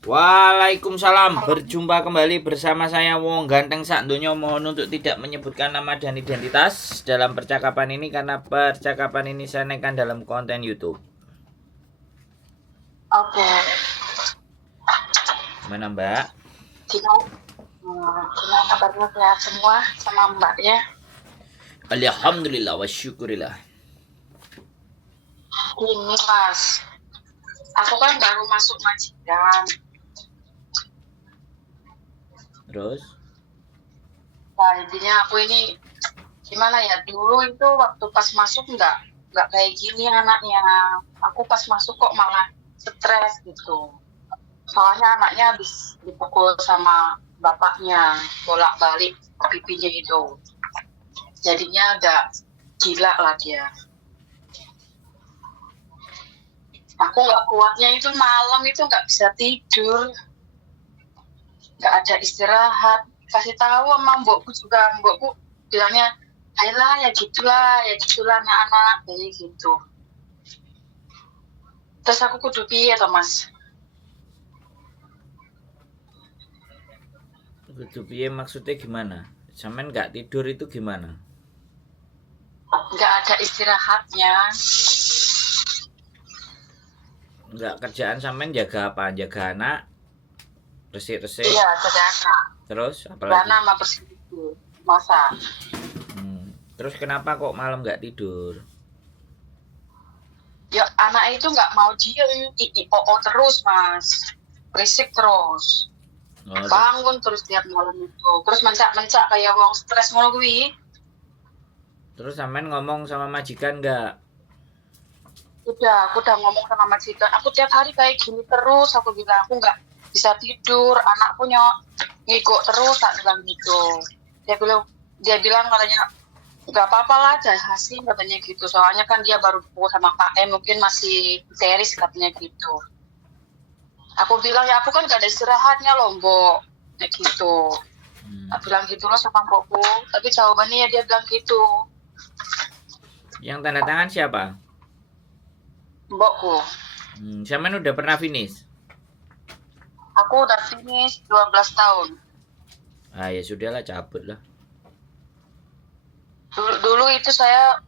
Waalaikumsalam. Berjumpa kembali bersama saya Wong Ganteng Sak Donya. Mohon untuk tidak menyebutkan nama dan identitas dalam percakapan ini karena percakapan ini saya naikkan dalam konten YouTube. Oke. Gimana Mbak? Gimana kabarnya, sehat semua sama Mbaknya? Alhamdulillah wa syukurillah. Ini Mas, aku kan baru masuk majikan. Terus? Nah intinya aku ini gimana ya, dulu itu waktu pas masuk nggak kayak gini anaknya. Aku pas masuk kok malah stres gitu. Soalnya anaknya habis dipukul sama bapaknya, bolak-balik pipinya itu. Jadinya agak gila lah dia. Aku nggak kuatnya itu malam itu nggak bisa tidur, nggak ada istirahat. Kasih tahu sama mbokku juga, mbokku bilangnya, ayolah ya gitulah anak-anak kayak gitu. Terus aku kudu piye toh Mas? Kudu piye maksudnya gimana? Sampean nggak tidur itu gimana? Nggak ada istirahatnya. Nggak kerjaan sampean jaga apa? Jaga anak? Resik-resik? Iya, jaga anak. Terus apalagi? Karena sama bersih masa. Terus kenapa kok malam nggak tidur? Ya anak itu nggak mau diem, oo terus Mas, berisik terus. Bangun terus tiap malam itu, terus mencak-mencak kayak wong stres ngono kuwi. Terus sampean ngomong sama majikan nggak? Aku udah ngomong sama majikan, aku tiap hari kayak gini terus, aku bilang aku nggak bisa tidur, anak punya ngigok terus, tak bilang gitu. Dia bilang katanya nggak apa-apa lah, jahasin katanya gitu, soalnya kan dia baru dipukul sama Pak M, mungkin masih teris katanya gitu. Aku bilang ya aku kan gak ada istirahatnya loh Mbok, kayak gitu. Aku bilang gitu loh sama Mbokku, tapi jawabannya ya dia bilang gitu. Yang tanda tangan siapa? Mbokku. Sampean udah pernah finish? Aku udah finish 12 tahun. Ah ya sudahlah, cabut lah. Dulu itu saya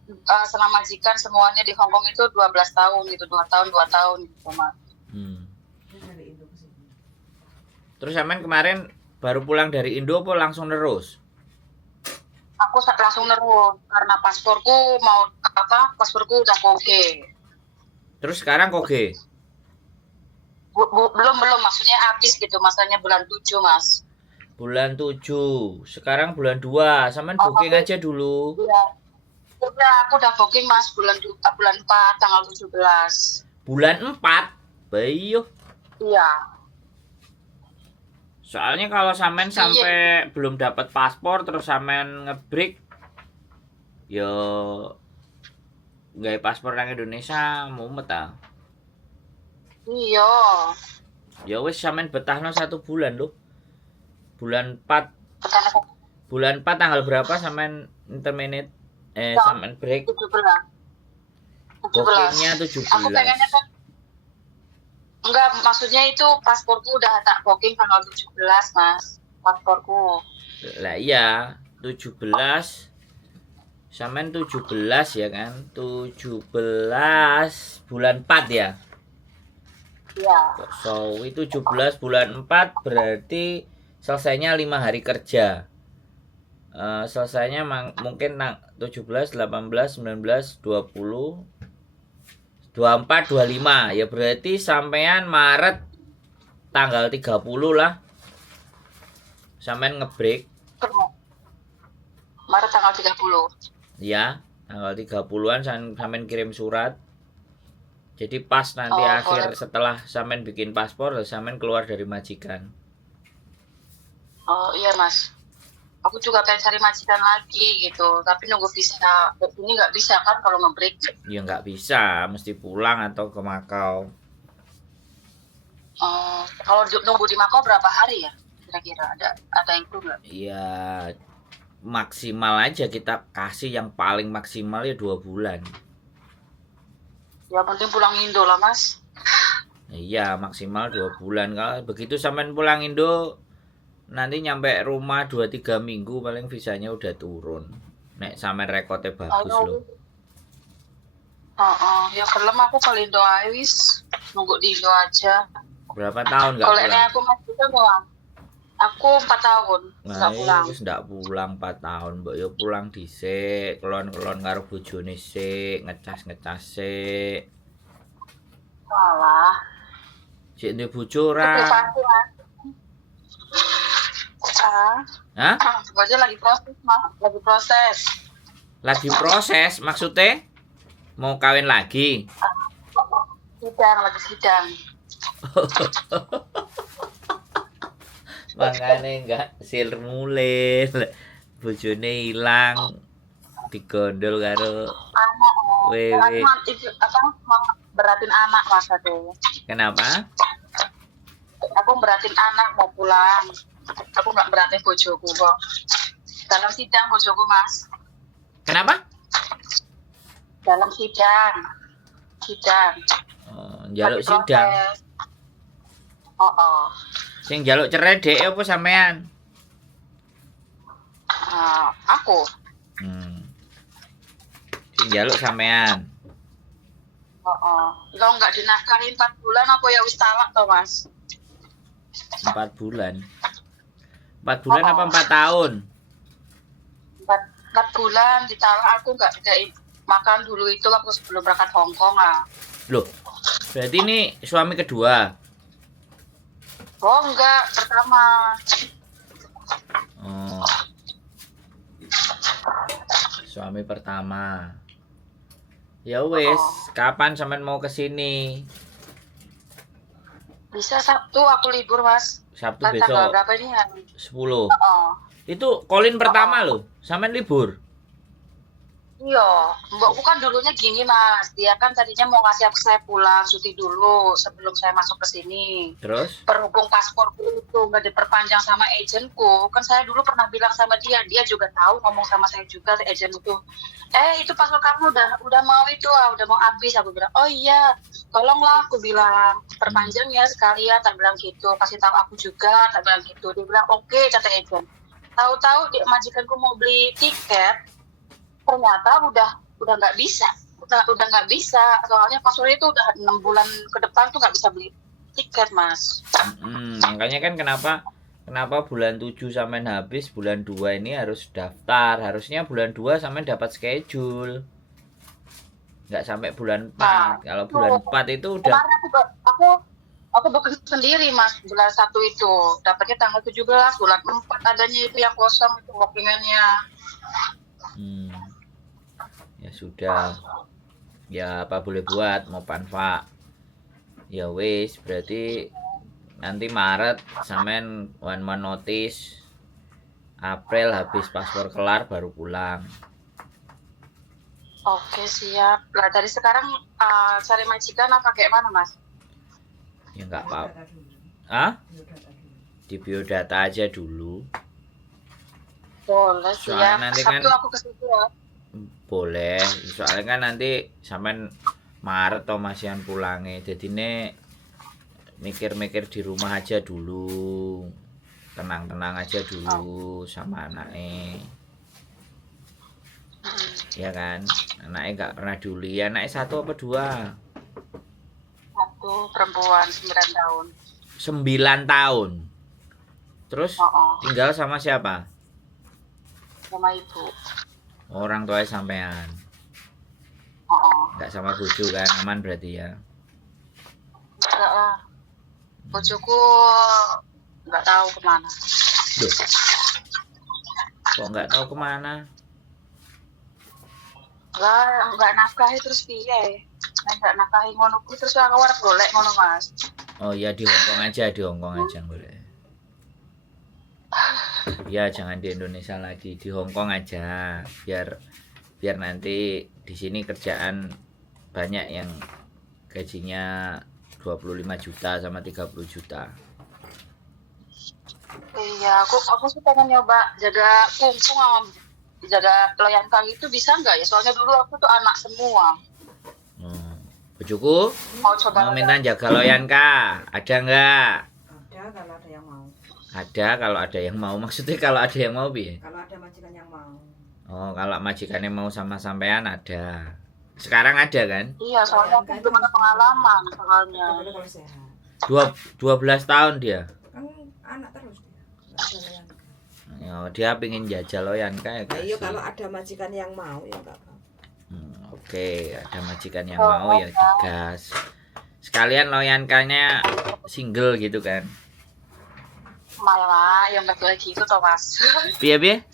sama majikan semuanya di Hongkong itu 12 tahun gitu, 2 tahun gitu Mas. Terus sampean kemarin baru pulang dari Indo apa langsung terus? Aku langsung nerus karena pasporku udah oke. Terus sekarang koge? Belum maksudnya habis gitu, masanya bulan 7 Mas. Bulan 7, sekarang bulan 2, sampean booking aja dulu. Iya. Udah, aku udah booking Mas bulan 4 tanggal 17. Bulan 4? Bayo. Iya. Soalnya kalau sampean sampai belum dapat paspor terus sampean ngebreak, yo nggak paspor nang Indonesia mumet ah. Iya. Ya wis sampean betahno 1 bulan loh. Bulan 4. Bulan 4 tanggal berapa sampean interminate? Sampean break? 17. Bookingnya 17. Aku pengennya kan enggak, maksudnya itu pasporku udah tak booking tanggal 17 Mas, pasporku. Lah iya, 17. Sampean 17 ya kan? 17 bulan 4 ya? Iya. So, itu 17 bulan 4 berarti selesainya 5 hari kerja. Selesainya mungkin 17, 18, 19, 20, 24, 25. Ya berarti sampean Maret tanggal 30 lah. Sampean ngebreak. Maret tanggal 30. Ya, tanggal 30-an sampean kirim surat. Jadi pas nanti akhir setelah sampean bikin paspor, sampean keluar dari majikan. Oh iya Mas. Aku juga pengen cari majikan lagi gitu, tapi nunggu visa ini nggak bisa kan kalau ngebreak? Ya nggak bisa, mesti pulang atau ke Makau. Kalau nunggu di Makau berapa hari ya? Kira-kira ada yang itu nggak? Ya maksimal aja kita kasih, yang paling maksimal ya 2 bulan. Ya penting pulang Indo lah Mas. Iya, maksimal 2 bulan. Kalau begitu sampean pulang Indo, nanti nyampe rumah 2-3 minggu paling visanya udah turun. Nek sampean rekodnya bagus Ayo, loh. ya gelem aku ke Indo ae wis. Nunggu di Indo aja. Berapa tahun nggak Kalau ini pulang? aku masih kan doang. Aku 4 tahun Nah, nggak pulang. wis ndak pulang 4 tahun, mbok yo pulang dhisik, kelon-kelon karo bojone sik, ngecas-ngecas sik. Malah, Sik duwe bojo itu ora? privasi mas. Hah? Aja lagi proses mas, lagi proses. Lagi proses maksudnya? Mau kawin lagi? Lagi sidang. Makanya enggak silmulin. Bojone ilang digondol karo Anak, wewe. itu apa? Beratin anak mas aku. Kenapa? Aku beratin anak mau pulang. Aku nggak beratin bojoku kok. Dalam sidang bojoku mas. Kenapa? Dalam sidang. Oh, njaluk Lagi sidang. proses. Oh. Sing njaluk cerai dhek apa sampean? Aku. Sing njaluk sampean. Lo nggak dinafkahi 4 bulan apa ya wis talak toh mas? 4 bulan. 4 bulan apa 4 tahun? 4 bulan ditalak, aku nggak makan dulu itu waktu sebelum berangkat Hongkong Loh, berarti ini suami kedua. Oh enggak, pertama. Oh. Suami pertama. Ya wes, kapan sampean mau ke sini? Bisa Sabtu aku libur mas. Sabtu Tanggal besok berapa ini ya? 10. Itu Colin pertama loh. Sampean libur. Iya, mbakku kan dulunya gini mas, dia kan tadinya mau ngasih aku saya pulang cuti dulu sebelum saya masuk ke sini. Terus? Berhubung pasporku itu nggak diperpanjang sama agentku, kan saya dulu pernah bilang sama dia juga tahu ngomong sama saya juga agent itu. Itu paspor kamu udah mau itu, udah mau habis. Aku bilang, oh iya, tolonglah aku bilang perpanjang ya sekalian, tak bilang gitu, kasih tahu aku juga, tak bilang gitu. Dia bilang oke, kata agent. Tahu-tahu majikanku mau beli tiket. Ternyata udah nggak bisa, udah nggak bisa, soalnya paspornya itu udah 6 bulan ke depan tuh nggak bisa beli tiket mas. Makanya kan kenapa bulan 7 sampean habis, bulan 2 ini harus daftar. Harusnya bulan 2 sampean dapat schedule. Nggak sampai bulan 4. Kalau bulan 4 itu udah. Kemarin aku bekerja sendiri mas, bulan 1 itu dapatnya tanggal 17, bulan 4 adanya itu yang kosong itu bookingannya. Ya sudah, ya apa boleh buat, mau panfa ya wis, berarti nanti Maret sampean 1 month notice, April habis paspor kelar baru pulang. Oke siap. Lah dari sekarang cari majikan apa kayak mana mas? Ya nggak apa-apa. Di biodata aja dulu. Boleh siap. Nanti Sabtu kan aku ke situ ya. boleh, soalnya kan nanti sampean Maret atau masihan pulangnya, jadi ini mikir-mikir di rumah aja dulu, tenang-tenang aja dulu sama anaknya, ya kan? Anaknya nggak pernah duli. Anaknya 1 apa 2? 1 perempuan 9 tahun. 9 tahun. Terus tinggal sama siapa? Sama ibu. Orang tua sampean. Nggak sama bojo kan? Aman berarti ya? Enggak lah. Bojoku nggak tahu kemana. Duh. Kok nggak tahu kemana? Nggak nafkahi terus piye? Nggak nafkahi ngono ku terus aku arep golek ngono mas. Oh ya, di Hongkong aja boleh. Ya jangan di Indonesia lagi, di Hongkong aja, biar nanti di sini kerjaan banyak yang gajinya 25 juta sama 30 juta. Iya, aku sih pengen nyoba jaga kungfu sama jaga loyang kang itu bisa nggak ya? Soalnya dulu aku tuh anak semua. Bojoku Mau coba mau minta jaga Loyanka, ada nggak? Ada kalau ada yang mau. Ada kalau ada yang mau. Maksudnya kalau ada yang mau piye? Kalau ada majikan yang mau. Oh, kalau majikannya mau sama sampean ada. Sekarang ada kan? Iya, soalnya aku belum ada pengalaman soalnya. Kita boleh kalau sehat. 12 tahun dia. Kan anak terus dia. Nggak ada yang. Ya, dia pengen jajal Loyanka ya Nah, iya kasih. kalau ada majikan yang mau ya enggak apa. Oke, ada majikan yang mau ya digas. Sekalian Loyankanya single gitu kan. Malah, yang nggak boleh gitu toh mas. Piye?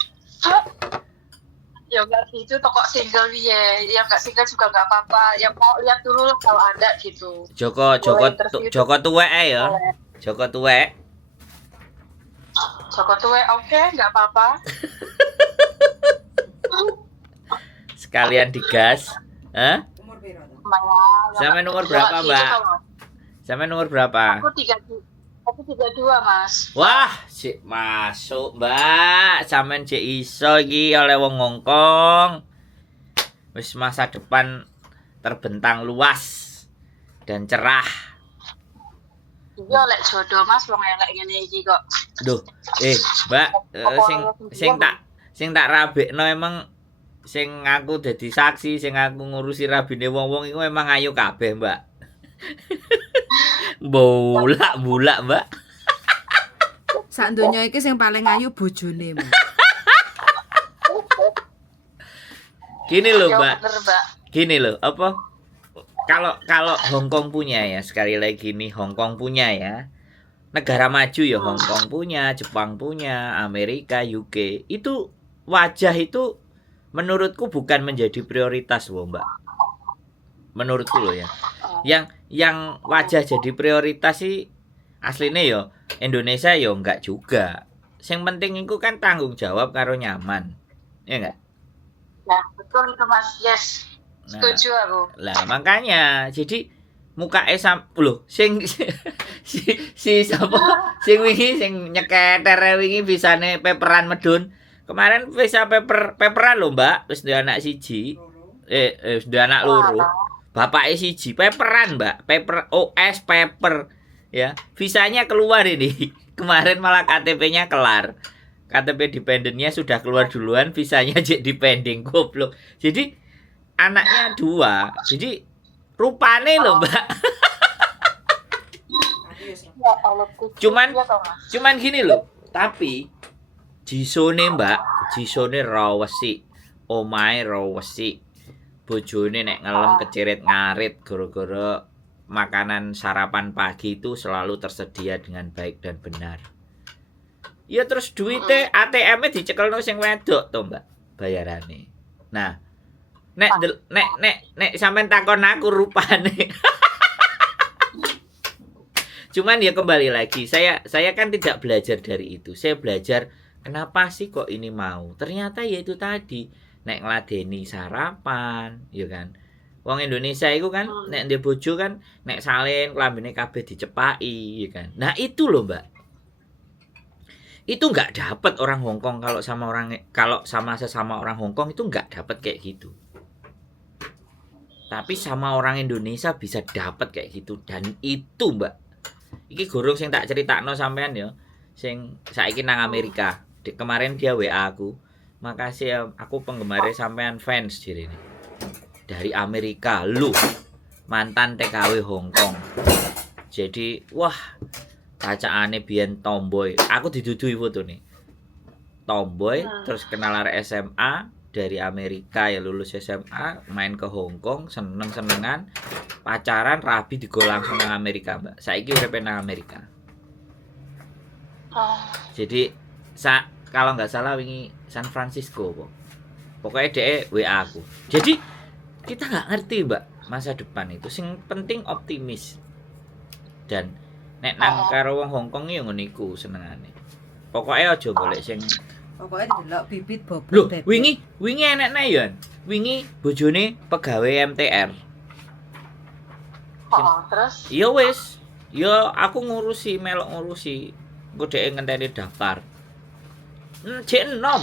Ya nggak gitu, toko single ya. Yang nggak single juga nggak apa-apa. Yang mau lihat dulu lah kalau ada gitu. Joko tuwek ae ya. Boleh. Joko tuwek. Joko tuwe, oke, nggak apa-apa. Sekalian digas. Hah? Umur piro tuh? Malah. Sampai nomor berapa, Mbak? Sampai nomor berapa? Aku 32 mas. Wah, sik masuk, Mbak. Sampean cek iso iki oleh wong Hongkong. Wis masa depan terbentang luas dan cerah. Iya oleh jodoh mas, wong elek ngene iki kok. Duh, Mbak, sing tak rabekno emang sing aku dadi saksi, sing aku ngurusi rabine wong-wong iku emang ayu kabeh, Mbak. Bulak, Mbak. Sak donya iki sing paling ayu bojone, Mbak. Gini loh, Ya Mbak. bener mbak. Gini loh, apa? Kalau Hongkong punya ya, sekali lagi nih Hongkong punya ya. Negara maju ya, Hongkong punya, Jepang punya, Amerika, UK. Itu wajah itu menurutku bukan menjadi prioritas loh, Mbak. Menurutku loh ya. Yang wajah jadi prioritas sih aslinya ya Indonesia ya enggak juga. Yang penting itu kan tanggung jawab karo nyaman. Ya enggak? Ya betul itu mas, yes. Nah, Setuju aku. lah makanya jadi muka loh sing si sapa sing wingi sing nyeketer wingi bisane peperan medun. Kemarin bisa peperan lho, Mbak. Wis duwe anak siji. Wis duwe anak loro. Bapake siji peperan, Mbak. Paper OS paper ya. Visanya keluar ini. Kemarin malah KTP-nya kelar. KTP dependennya sudah keluar duluan, visanya jadi depending goblok. Jadi anaknya 2. Jadi rupane lho, Mbak. Ya Allah. Cuman gini loh. Tapi jisone, Mbak, jisone ra wesi. Omahe ra wesi. Bojone nek ngelem keceret ngarit gara-gara makanan sarapan pagi itu selalu tersedia dengan baik dan benar. Ya terus duitnya ATM-nya dicekelno sing wedok to, Mbak, bayarane. Nah, nek sampean takon aku rupane. Cuman ya kembali lagi, saya kan tidak belajar dari itu. Saya belajar kenapa sih kok ini mau. Ternyata ya itu tadi, nek ngladeni sarapan, ya kan. Wong Indonesia itu kan nek ndek bojo kan nek salin klambine kabeh dicepaki, ya kan. Nah, itu loh, Mbak. Itu nggak dapat orang Hongkong kalau sama sesama orang Hongkong itu nggak dapat kayak gitu. Tapi sama orang Indonesia bisa dapat kayak gitu, dan itu, Mbak. Iki gurung sing tak critakno sampean ya. Sing saiki nang Amerika. Kemarin dia WA aku. Makasih ya, aku penggemar sampean fans direne. Dari Amerika, lu mantan TKW Hongkong. Jadi, wah, kacaane biyen tomboy. Aku didudui foto nih. Tomboy terus kenal arek SMA dari Amerika ya, lulus SMA main ke Hongkong, seneng-senengan, pacaran rabi digo langsung nang Amerika, Mbak. Saiki urepe nang Amerika. Jadi kalau nggak salah wingi San Francisco kok. Pokoknya dia WA aku. Jadi kita nggak ngerti, Mbak, masa depan itu. Sing penting optimis. Dan nek nang karo wong Hongkong yo ngono iku senengane. Pokoke aja golek sing Pokoknya delok bibit bobot. lho, wingi enek nayon. Wingi bojone pegawai MTR. Terus? Ya wis. Ya aku melok ngurusi. Engko dhek ngenteni daftar. Jek enom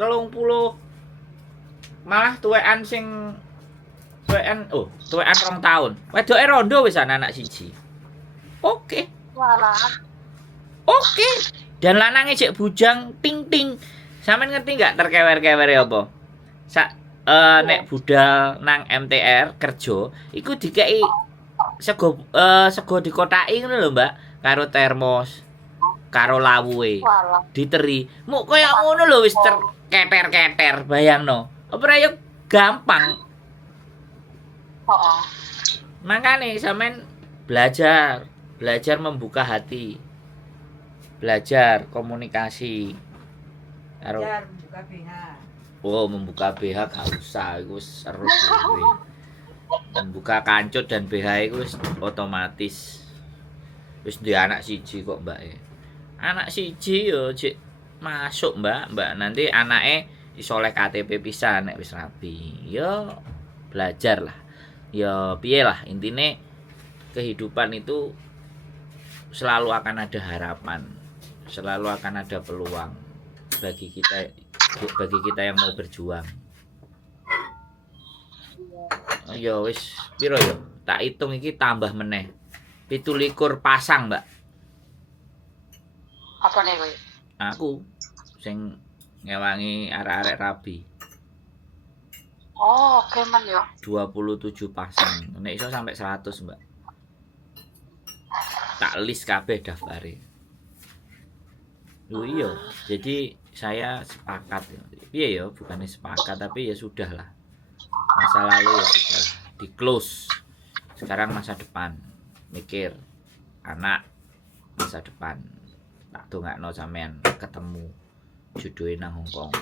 30 malah tuwekan sing tuwekan 2 tahun. Wedoke rondo wis anak siji. Oke. Walah. Oke. Dan lanange cek bujang ting ting. Sampeyan ngerti nggak terkewer-kewer apa? Nek budal nang MTR kerja, iku dikei sego dikotaki ngono lho, Mbak, karo termos, karo lawuhe. Walah. Diteri. Muk kaya ngono lho wis keter-keter, bayangno. Apa yo gampang. Heeh. Makane sampean belajar membuka hati. Belajar komunikasi. Karo buka BH. oh, membuka BH gak usah, iku wis seru dhewe. Membuka kancut dan BH iku wis otomatis. Wis duwe anak siji kok, Mbak. Anak siji yo cek masuk, Mbak. Nanti anake iso oleh KTP pisan nek wis rabi. Yo belajar lah. Yo piye lah, intine kehidupan itu selalu akan ada harapan. Selalu akan ada peluang bagi kita yang mau berjuang. Yo wis piro yo? Tak hitung iki tambah meneh. 17 pasang, Mbak. Apa nih kowe? Aku sing ngewangi arek-arek rabi. Oh, kemen yo. 27 pasang. Nek iso sampai 100, Mbak. Tak list kabeh daftare. Loh iya, jadi saya sepakat ya. Iya ya, bukannya sepakat tapi ya sudahlah. Masa lalu ya sudah di close. Sekarang masa depan. Mikir anak masa depan. Tak dongakno sampean ketemu jodohe nang Hongkong.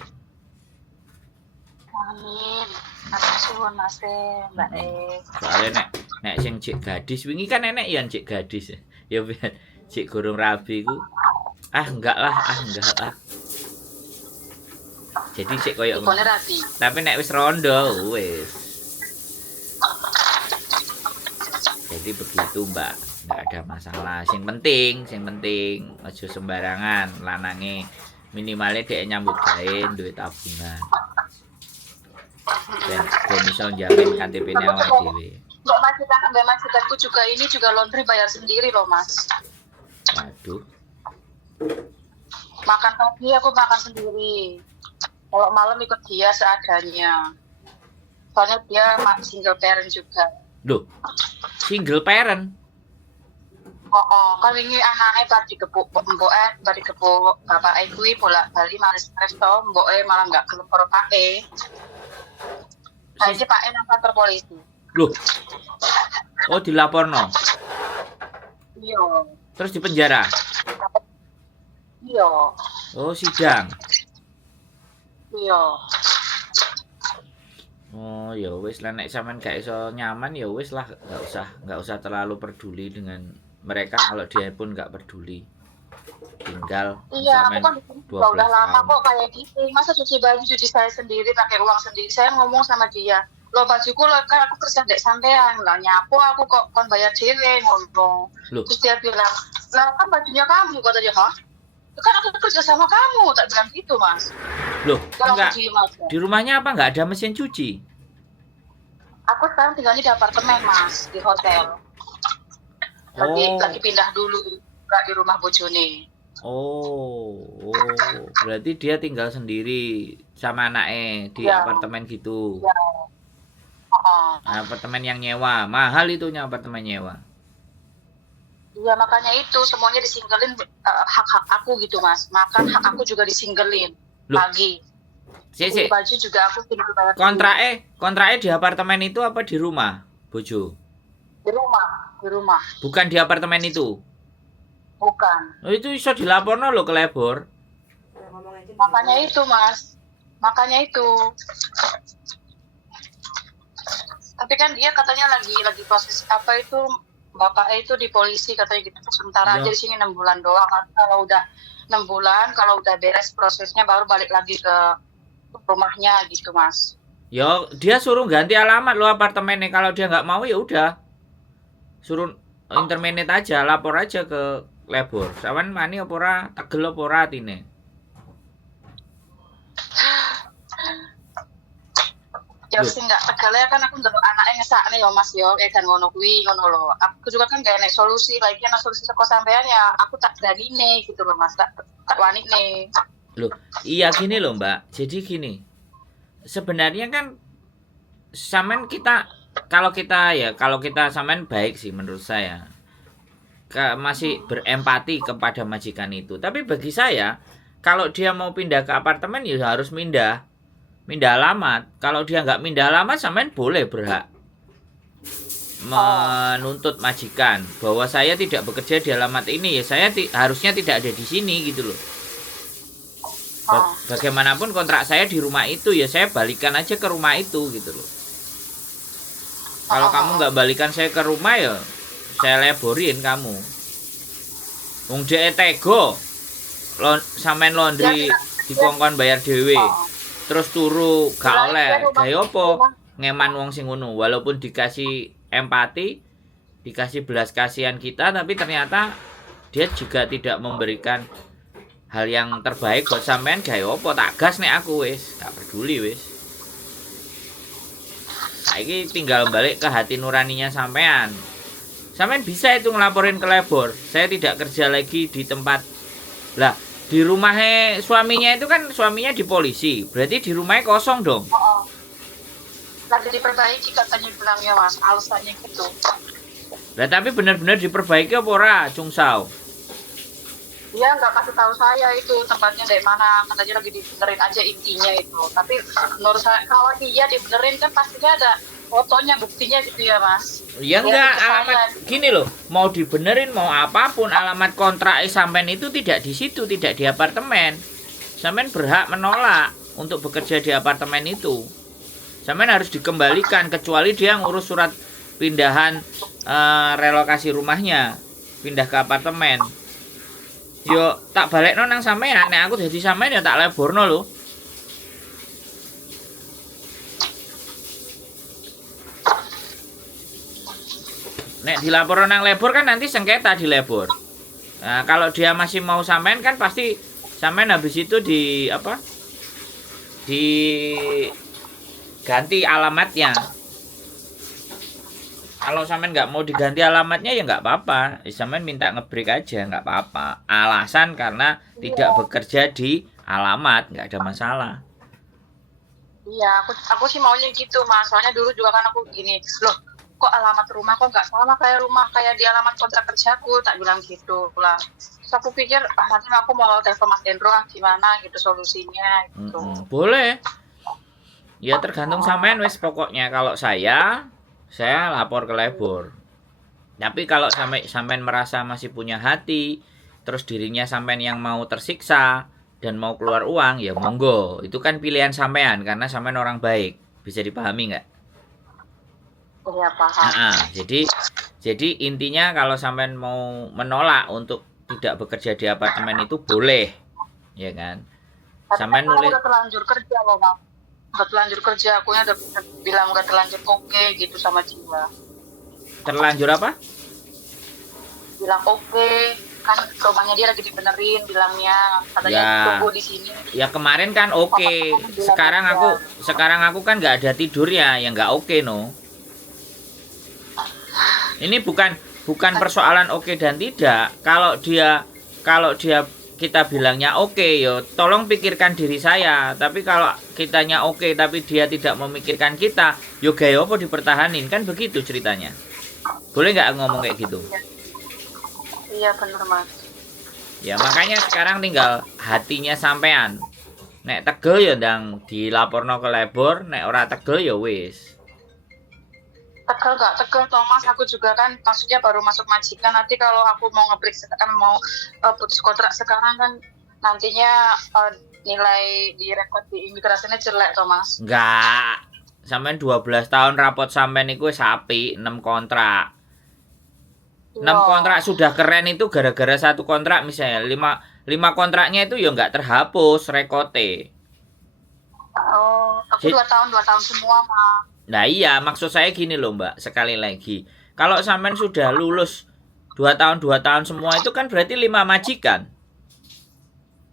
Amin. Matur suwun Mas Mbak Soalnya nek sing cek gadis wingi kan enek ya cek gadis. Ya cek gorong rabi ku. Enggak lah. Jadi cek koyo Ikone rapi. tapi nek wis rondo wis. Jadi begitu, Mbak. Enggak ada masalah. Sing penting aja sembarangan lanange minimalnya dhek nyambut gawe duit tabungan. Dan iso jamin KTP-ne awake dhewe. Mbak majikanku juga ini juga laundry bayar sendiri loh, Mas. Waduh. Makan pagi aku makan sendiri. Kalau malam ikut dia seadanya. Soalnya dia single parent juga. Loh. Single parent. Kan wingi anake bar digepuk bapake kuwi bolak-balik malah stres to, mboke malah enggak gelem karo pake. Saiki pake nang kantor polisi. Loh. Oh, dilaporno. Iya. Terus di penjara. Iya. Oh, sidang. Iya. Oh, ya wis lah nek sampean gak iso nyaman ya wis lah, enggak usah terlalu peduli dengan mereka kalau dia pun enggak peduli. Tinggal Iya, aku sampean kan di sini juga 12 udah lama tahun. kok kayak gitu. Masa cuci baju cuci saya sendiri pakai uang sendiri. Saya ngomong sama dia, "Lo bajuku lo kan aku kerja ndek sampean, lah nyapu aku kok kon bayar dhewe ngono." Loh. Terus dia bilang, "Lah kan bajunya kamu." Kata dia, "Hah? Kan aku kerja sama kamu." Tak bilang gitu, Mas. Loh, Kalau enggak. diem aja. Di rumahnya apa enggak ada mesin cuci? Aku sekarang tinggalnya di apartemen, Mas, di hotel. Lagi pindah dulu di rumah bojone. Oh, berarti dia tinggal sendiri sama anaknya di Ya. apartemen gitu. Ya. Apartemen yang nyewa, mahal itunya apartemen nyewa. Iya, makanya itu semuanya disinggelin hak-hak aku gitu, Mas. Makan hak aku juga disinggelin. Loh. Pagi. Sik. Baju juga aku tinggal bayar. Kontraknya di apartemen itu apa di rumah, Bojo? Di rumah. Bukan di apartemen itu. Bukan. Oh, itu iso dilaporno lho ke Lebor. Makanya itu, Mas. Makanya itu. Tapi kan dia katanya lagi proses apa itu, bapaknya itu di polisi katanya gitu. Sementara Ya. aja di sini 6 bulan doang. Kalau udah 6 bulan, kalau udah beres prosesnya baru balik lagi ke rumahnya gitu, Mas. Ya, dia suruh ganti alamat lo apartemennya. Kalau dia nggak mau ya udah. Suruh interminate aja, lapor aja ke Lebor. Sawan mani apa ora, tegel apa ora atine. Ya Ya Loh, sing gak tegale kan aku ndelok anake ngesakne ya Mas yo, kan ngono kuwi ngono lho. Aku juga kan gak enek solusi, lagi ana solusi saka sampean ya aku tak berani gitu loh Mas, tak wani nih. loh, iya gini loh Mbak. Jadi gini, sebenarnya kan sampean kita kalau kita sampean baik sih menurut saya. Masih berempati kepada majikan itu. Tapi bagi saya, kalau dia mau pindah ke apartemen ya harus pindah alamat. Kalau dia nggak pindah alamat, sampean boleh berhak menuntut majikan bahwa saya tidak bekerja di alamat ini, ya saya harusnya tidak ada di sini gitu loh. Bagaimanapun kontrak saya di rumah itu, ya saya balikan aja ke rumah itu gitu loh. Kalau kamu nggak balikan saya ke rumah, ya saya leborin kamu. Wong dhek tego sampean laundry dikongkon bayar dhewe. Terus turu gak oleh. Gawe apa? Ngeman wong sing ngono. Walaupun dikasih empati, dikasih belas kasihan kita, tapi ternyata dia juga tidak memberikan hal yang terbaik buat sampean. Gawe apa? Tak gas nek aku wis, gak peduli wis. Saiki tinggal balik ke hati nuraninya sampean. Sampean bisa itu ngelaporin ke labor. Saya tidak kerja lagi di tempat. Lah, di rumahnya suaminya itu kan suaminya di polisi. Berarti di rumahnya kosong dong. Lagi diperbaiki katanya bilangnya Mas, alasannya gitu. Lah tapi benar-benar diperbaiki apa ora, Cungsau? Dia nggak kasih tahu saya itu tempatnya dari mana, katanya lagi dibenerin aja intinya itu. Tapi menurut saya kalau iya dibenerin kan pastinya ada fotonya, buktinya gitu ya Mas. Ya enggak, alamat gini loh, mau dibenerin mau apapun, alamat kontrak sampean itu tidak di situ, tidak di apartemen. Sampean berhak menolak untuk bekerja di apartemen itu. Sampean harus dikembalikan kecuali dia ngurus surat pindahan relokasi rumahnya, pindah ke apartemen. Yo tak balekno nang sampean, nek aku dadi sampean ya tak leborno lho. Nek dilapor nang lebor kan nanti sengketa di lebor. Nah, kalau dia masih mau sampean kan pasti sampean habis itu di apa? Di ganti alamatnya. Kalau sampean nggak mau diganti alamatnya ya nggak apa-apa. Sampean minta ngebreak aja nggak apa-apa. Alasan karena tidak bekerja di alamat, nggak ada masalah. Iya, aku sih maunya gitu Mas. Soalnya dulu juga kan aku gini, loh kok alamat rumah kok nggak sama kayak di alamat kontrak kerjaku, tak bilang gitu lah. Terus aku pikir nanti aku mau telepon Mas Hendro gimana gitu solusinya gitu. Boleh. Ya tergantung sampean wes pokoknya. Kalau saya lapor ke labor. Tapi kalau sampean merasa masih punya hati, terus dirinya sampean yang mau tersiksa dan mau keluar uang, ya monggo. Itu kan pilihan sampean karena sampean orang baik. Bisa dipahami nggak? Iya paham. Jadi intinya kalau sampean mau menolak untuk tidak bekerja di apartemen itu boleh, ya kan? Sampean nulis. Udah terlanjur kerja loh Bang. Udah terlanjur kerja, aku udah bilang udah terlanjur oke gitu sama dia. Terlanjur apa? Bilang oke, kan rumahnya dia lagi dibenerin bilangnya, katanya Ya. tunggu di sini. Ya kemarin kan oke. Sekarang aku kan nggak ada tidur ya nggak oke no. Ini bukan persoalan oke dan tidak. Kalau dia kita bilangnya oke, yo tolong pikirkan diri saya. Tapi kalau kitanya oke tapi dia tidak memikirkan kita, yo gaya apa dipertahanin, kan begitu ceritanya. Boleh nggak ngomong kayak gitu? Iya bener Mas. Ya makanya sekarang tinggal hatinya sampean. Nek tegel ya ndang dilaporno ke labor, nek ora tegel ya wis. Tegel nggak tegel Thomas, aku juga kan maksudnya baru masuk majikan, nanti kalau aku mau ngebreak sekarang mau putus kontrak sekarang kan nantinya nilai di rekod di imigrasinya jelek Thomas. Enggak. Sampean 12 tahun rapot sampean iku wis apik, 6 kontrak. 6 kontrak sudah keren itu gara-gara satu kontrak misalnya 5 kontraknya itu ya nggak terhapus rekote. Oh, aku 2 tahun semua mah. Nah iya, maksud saya gini loh Mbak, sekali lagi. Kalau sampean sudah lulus 2 tahun semua itu kan berarti 5 majikan.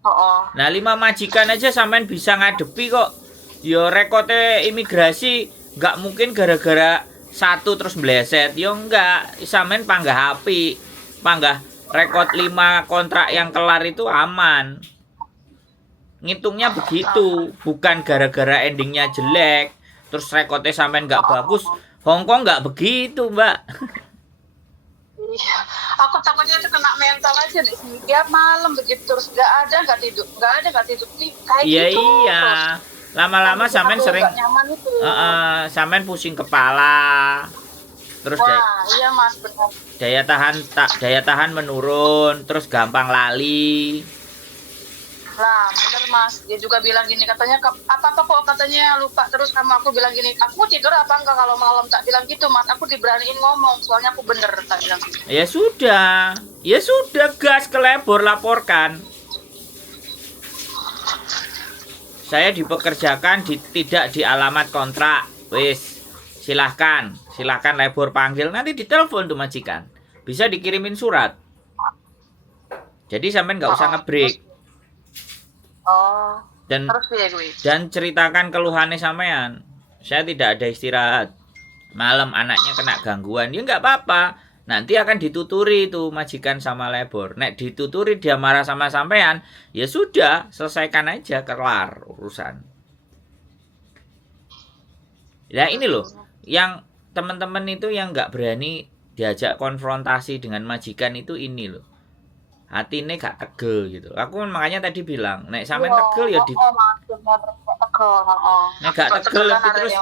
Oh. Nah 5 majikan aja sampean bisa ngadepi kok. Yo rekote imigrasi Nggak mungkin gara-gara satu terus bleset. Yo enggak, sampean panggah api. Panggah rekod 5 kontrak yang kelar itu aman. Ngitungnya begitu, bukan gara-gara endingnya jelek terus rekodnya sampean nggak bagus. Hongkong nggak begitu, Mbak. Iya, aku takutnya itu kena mental aja deh. Tiap malam begitu terus nggak tidur kayak Iya gitu. iya. Lama-lama Terus sampean aku sering nggak nyaman itu. sampean pusing kepala. Terus Wah, iya Mas benar. daya tahan menurun, terus gampang lali. Lah, bener Mas. Dia juga bilang gini katanya apa kok katanya lupa terus sama aku bilang gini. Aku tidur apa enggak kalau malam tak bilang gitu Mas. Aku diberaniin ngomong soalnya aku bener tak bilang gitu. Ya sudah gas ke labor laporkan. Saya dipekerjakan tidak di alamat kontrak. Wis, silahkan labor panggil, nanti ditelepon tuh majikan. Bisa dikirimin surat. Jadi sampean nggak usah ngebreak. Oh, Dan terus ya gue. dan ceritakan keluhannya sampean. Saya tidak ada istirahat. Malam anaknya kena gangguan, ya nggak apa-apa. Nanti akan dituturi tuh majikan sama labor. Nek dituturi dia marah sama sampean, ya sudah, selesaikan aja, kelar urusan. Ya ini loh, yang teman-teman itu yang nggak berani diajak konfrontasi dengan majikan itu ini loh. Hati ini gak tegel gitu. Aku makanya tadi bilang, nek sampean tegel ya di nek gak tegel lebih terus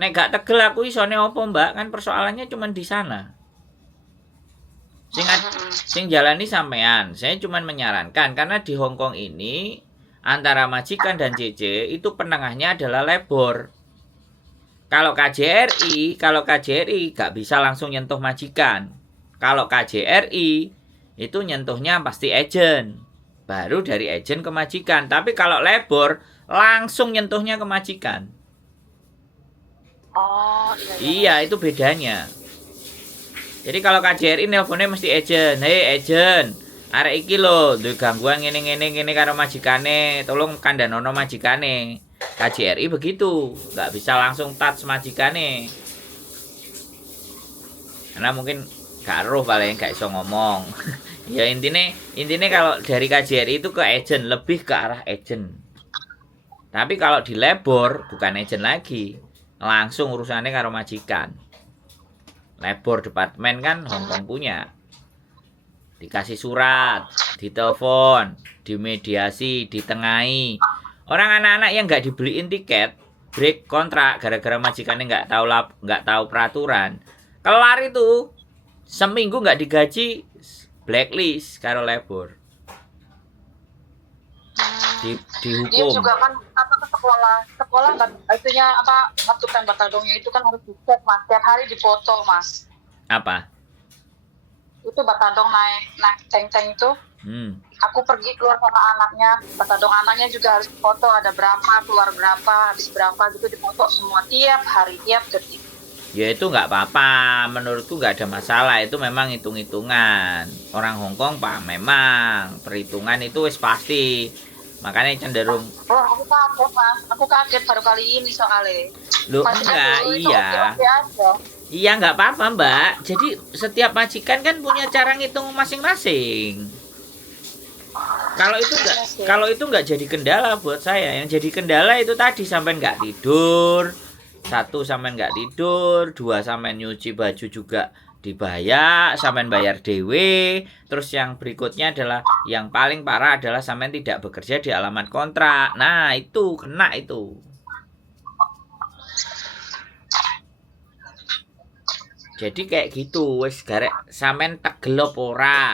nek gak tegel aku isone apa, Mbak? Kan persoalannya cuma di sana. Sing jalani sampean. Saya cuma menyarankan karena di Hongkong ini antara majikan dan CC itu penengahnya adalah labor. Kalau KJRI gak bisa langsung nyentuh majikan. Kalau KJRI itu nyentuhnya pasti agent. Baru dari agent ke majikan. Tapi kalau labor langsung nyentuhnya ke majikan. Oh, Iya, itu bedanya. Jadi kalau KJRI nelponnya mesti agent. Hei agent, arek iki lho duwe gangguan ngene karo majikane, tolong kandhanono majikane. KJRI begitu, nggak bisa langsung touch majikane. Karena mungkin gak roh paling gak iso ngomong. Ya intinya kalau dari KJRI itu ke agent, lebih ke arah agent. Tapi kalau di labor bukan agent lagi, langsung urusannya karo majikan. Labor departemen kan Hongkong punya. Dikasih surat, ditelepon, dimediasi, ditengahi. Orang anak-anak yang nggak dibeliin tiket, break kontrak gara-gara majikannya nggak tahu peraturan, kelar itu seminggu nggak digaji, blacklist karo labor. Dihukum. Dia juga kan ke sekolah kan itunya apa waktu tembak batadongnya itu kan harus dicek Mas, tiap hari dipoto Mas. Apa? Itu batadong naik ceng-ceng itu. Aku pergi keluar sama anaknya, batadong anaknya juga harus dipoto, ada berapa, keluar berapa, habis berapa gitu dipoto semua tiap hari, tiap detik. Ya itu nggak apa-apa, menurutku nggak ada masalah, itu memang hitung-hitungan. Orang Hongkong Pak, memang perhitungan itu wis pasti. Makanya cenderung. Oh, aku kaget Mas, aku kaget baru kali ini soalnya. Loh enggak, iya. Iya nggak apa-apa Mbak. Jadi setiap majikan kan punya cara ngitung masing-masing. Kalau itu nggak jadi kendala buat saya. Yang jadi kendala itu tadi sampai nggak tidur. 1 sampai nggak tidur, 2 sampai nyuci baju juga dibayar, sampai bayar dewe. Terus yang berikutnya adalah yang paling parah adalah sampai tidak bekerja di alamat kontrak. Nah itu kena itu. Jadi kayak gitu, wis garek sampean tegel apa ora.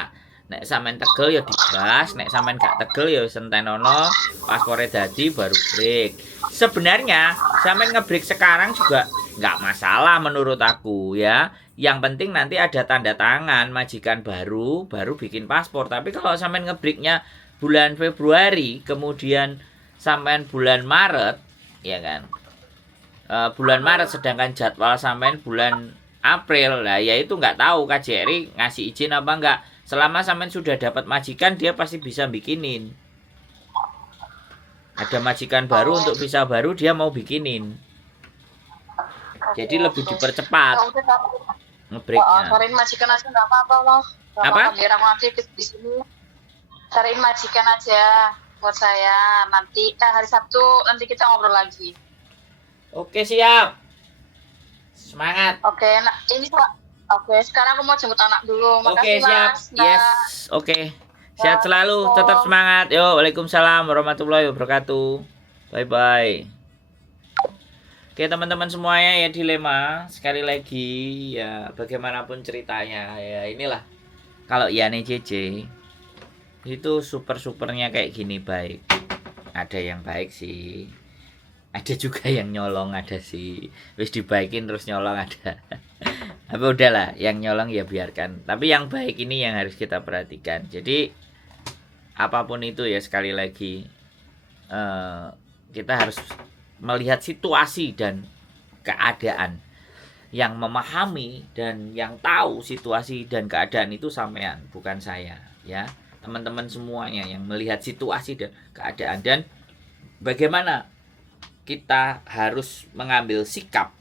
Nek sampean tegel ya digas, nek sampean gak tegel ya sentenono paspore dadi baru break. Sebenarnya sampean ngebreak sekarang juga nggak masalah menurut aku ya. Yang penting nanti ada tanda tangan majikan baru bikin paspor. Tapi kalau sampean ngebreaknya bulan Februari, kemudian sampean bulan Maret, ya kan? Bulan Maret sedangkan jadwal sampean bulan April, lah ya itu nggak tahu KJRI ngasih izin apa enggak. Selama sampean sudah dapat majikan, dia pasti bisa bikinin. Ada majikan baru untuk visa baru, dia mau bikinin. Jadi Oke, lebih oke. dipercepat Ya udah kamu. ngebreaknya. Cariin majikan aja nggak apa-apa loh. Nggak Apa? apa-apa biar aku nanti di sini. Cariin majikan aja buat saya. Nanti hari Sabtu nanti kita ngobrol lagi. Oke, siap. Semangat. Oke, nah ini Pak. Oke, sekarang aku mau jemput anak dulu. Oke, Makasih siap. Mas. Yes. Oke. Sehat selalu, tetap semangat. Yo, waalaikumsalam warahmatullahi wabarakatuh. Bye bye. Oke teman-teman semuanya, ya dilema sekali lagi ya, bagaimanapun ceritanya ya, inilah kalau Yane JJ itu supernya kayak gini baik. Ada yang baik sih, ada juga yang nyolong, ada sih wis dibaikin terus nyolong ada. Tapi udahlah, yang nyolong ya biarkan, tapi yang baik ini yang harus kita perhatikan. Jadi apapun itu ya, sekali lagi kita harus melihat situasi dan keadaan. Yang memahami dan yang tahu situasi dan keadaan itu sampean, bukan saya ya. Teman-teman semuanya yang melihat situasi dan keadaan, dan bagaimana kita harus mengambil sikap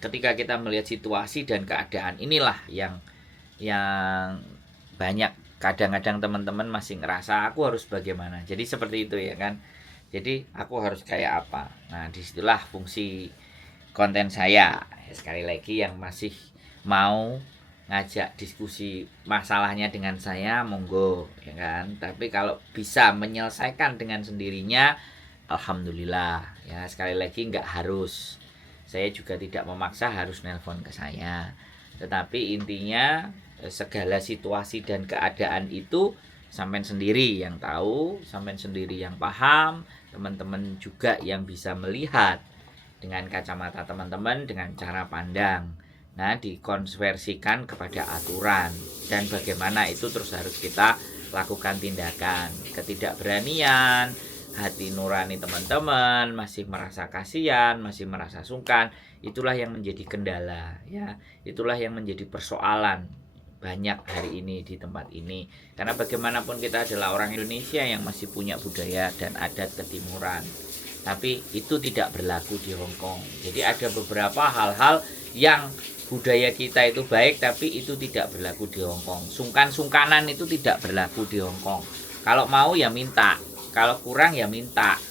ketika kita melihat situasi dan keadaan. Inilah yang banyak kadang-kadang teman-teman masih ngerasa aku harus bagaimana. Jadi seperti itu ya kan. Jadi aku harus kayak apa. Nah, disitulah fungsi konten saya. Sekali lagi yang masih mau ngajak diskusi masalahnya dengan saya, monggo ya kan. Tapi kalau bisa menyelesaikan dengan sendirinya, alhamdulillah ya. Sekali lagi nggak harus. Saya juga tidak memaksa harus nelpon ke saya. Tetapi intinya segala situasi dan keadaan itu sampean sendiri yang tahu, sampean sendiri yang paham, teman-teman juga yang bisa melihat dengan kacamata teman-teman, dengan cara pandang. Nah, dikonversikan kepada aturan, dan bagaimana itu terus harus kita lakukan tindakan. Ketidakberanian, hati nurani teman-teman masih merasa kasihan, masih merasa sungkan, itulah yang menjadi kendala ya. Itulah yang menjadi persoalan banyak hari ini di tempat ini, karena bagaimanapun kita adalah orang Indonesia yang masih punya budaya dan adat ketimuran, tapi itu tidak berlaku di Hong Kong. Jadi ada beberapa hal-hal yang budaya kita itu baik, tapi itu tidak berlaku di Hong Kong. Sungkan-sungkanan itu tidak berlaku di Hong Kong. Kalau mau ya minta, kalau kurang ya minta,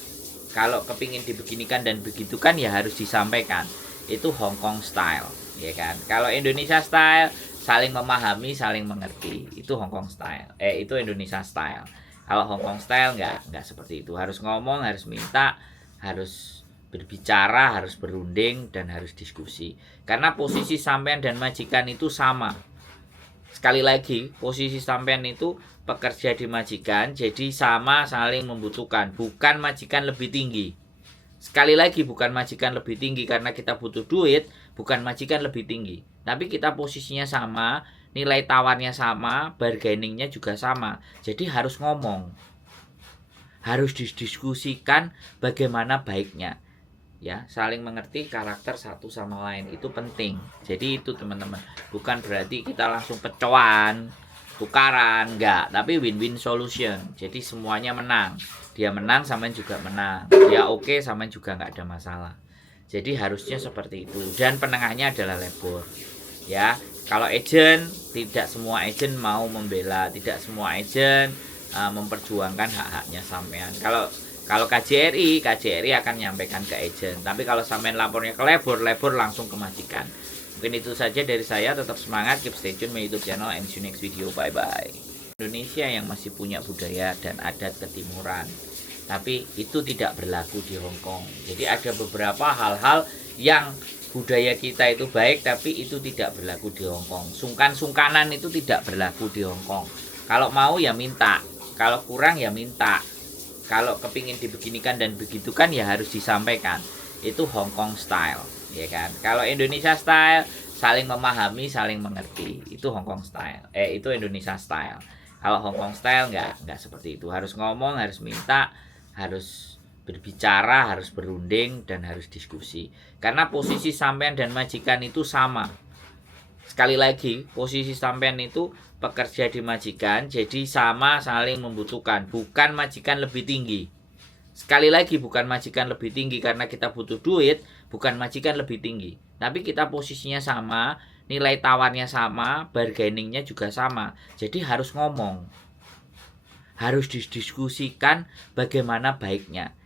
kalau kepingin dibeginikan dan begitukan ya harus disampaikan. Itu Hong Kong style ya kan. Kalau Indonesia style, saling memahami, saling mengerti, itu Hong Kong style. Itu Indonesia style. Kalau Hong Kong style nggak seperti itu. Harus ngomong, harus minta, harus berbicara, harus berunding, dan harus diskusi. Karena posisi sampean dan majikan itu sama. Sekali lagi, posisi sampean itu pekerja di majikan, jadi sama, saling membutuhkan. Bukan majikan lebih tinggi. Sekali lagi, bukan majikan lebih tinggi karena kita butuh duit, bukan majikan lebih tinggi. Tapi kita posisinya sama, nilai tawarnya sama, bargainingnya juga sama. Jadi harus ngomong, harus didiskusikan bagaimana baiknya ya, saling mengerti karakter satu sama lain, itu penting. Jadi itu teman-teman, bukan berarti kita langsung pecoan, tukaran, enggak, tapi win-win solution. Jadi semuanya menang, dia menang, sampean juga menang, dia oke, sampean juga nggak ada masalah. Jadi harusnya seperti itu, dan penengahnya adalah labor ya. Kalau agent, tidak semua agent mau membela, tidak semua agent memperjuangkan hak-haknya sampean. Kalau KJRI akan menyampaikan ke agent, tapi kalau sampean lapornya ke labor langsung ke majikan. Mungkin itu saja dari saya. Tetap semangat, keep stay tune my YouTube channel, and see you next video. Bye bye. Indonesia yang masih punya budaya dan adat ketimuran, tapi itu tidak berlaku di Hong Kong. Jadi ada beberapa hal-hal yang budaya kita itu baik, tapi itu tidak berlaku di Hong Kong. Sungkan-sungkanan itu tidak berlaku di Hong Kong. Kalau mau ya minta, kalau kurang ya minta, kalau kepingin dibeginikan dan begitukan ya harus disampaikan. Itu Hong Kong style ya kan. Kalau Indonesia style, saling memahami, saling mengerti, itu Hong Kong style. Itu Indonesia style. Kalau Hong Kong style nggak seperti itu. Harus ngomong, harus minta, harus berbicara, harus berunding, dan harus diskusi. Karena posisi sampean dan majikan itu sama. Sekali lagi, posisi sampean itu pekerja di majikan, jadi sama, saling membutuhkan. Bukan majikan lebih tinggi. Sekali lagi bukan majikan lebih tinggi karena kita butuh duit, bukan majikan lebih tinggi. Tapi kita posisinya sama, nilai tawarnya sama, bargainingnya juga sama. Jadi harus ngomong. Harus didiskusikan bagaimana baiknya.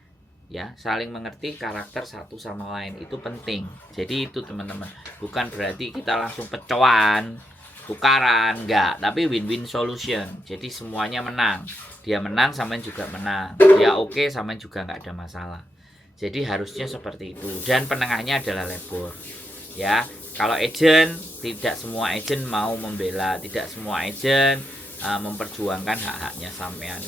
Ya, saling mengerti karakter satu sama lain itu penting. Jadi itu teman-teman, bukan berarti kita langsung pecoan, tukaran, enggak, tapi win-win solution. Jadi semuanya menang. Dia menang, sampean juga menang. Dia oke, sampean juga nggak ada masalah. Jadi harusnya seperti itu. Dan penengahnya adalah labor. Ya, kalau agent, tidak semua agent mau membela, tidak semua agent memperjuangkan hak-haknya sampean.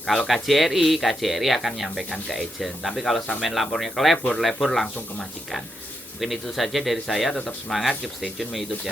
Kalau KJRI akan menyampaikan ke agent. Tapi kalau sampean lapornya ke labor langsung ke majikan. Mungkin itu saja dari saya. Tetap semangat, keep stay tune my YouTube channel.